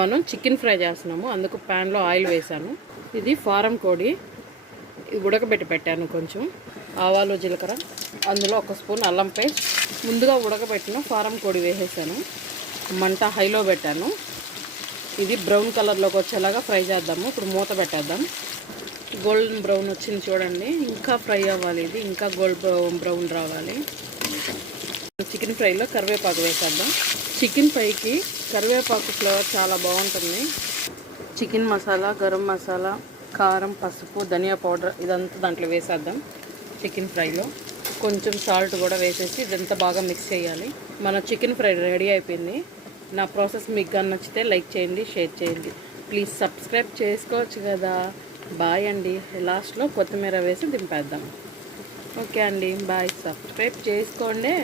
మనం chicken fry చేస్తున్నాము, అందుకు ప్యాన్లో ఆయిల్ వేసాను. ఇది ఫారం కోడి, ఇది ఉడకబెట్టి పెట్టాను. కొంచెం ఆవాలు జీలకర్ర, అందులో 1 స్పూన్ అల్లం పేస్ట్, ముందుగా ఉడకబెట్టిన ఫారం కోడి వేసేసాను. మంట హైలో పెట్టాను. ఇది బ్రౌన్ కలర్లోకి వచ్చేలాగా ఫ్రై చేద్దాము. ఇప్పుడు మూత పెట్టేద్దాం. గోల్డెన్ బ్రౌన్ వచ్చింది చూడండి, ఇంకా ఫ్రై అవ్వాలి. ఇది ఇంకా బ్రౌన్ రావాలి. చికెన్ ఫ్రైలో కరివేపాకు వేసేద్దాం. చికెన్ ఫ్రైకి కరివేపాకు ఫ్లేవర్ చాలా బాగుంటుంది. చికెన్ మసాలా, గరం మసాలా, కారం, పసుపు, ధనియా పౌడర్ ఇదంతా దాంట్లో వేసేద్దాం. చికెన్ ఫ్రైలో కొంచెం సాల్ట్ కూడా వేసేసి ఇదంతా బాగా మిక్స్ చేయాలి. మన చికెన్ ఫ్రై రెడీ అయిపోయింది. నా ప్రాసెస్ మీకు కానీ నచ్చితే లైక్ చేయండి, షేర్ చేయండి. ప్లీజ్ సబ్స్క్రైబ్ చేసుకోవచ్చు కదా. బాయ్ అండి. లాస్ట్లో కొత్తిమీర వేసి దింపేద్దాం. ఓకే అండి, బాయ్. సబ్స్క్రైబ్ చేసుకోండి.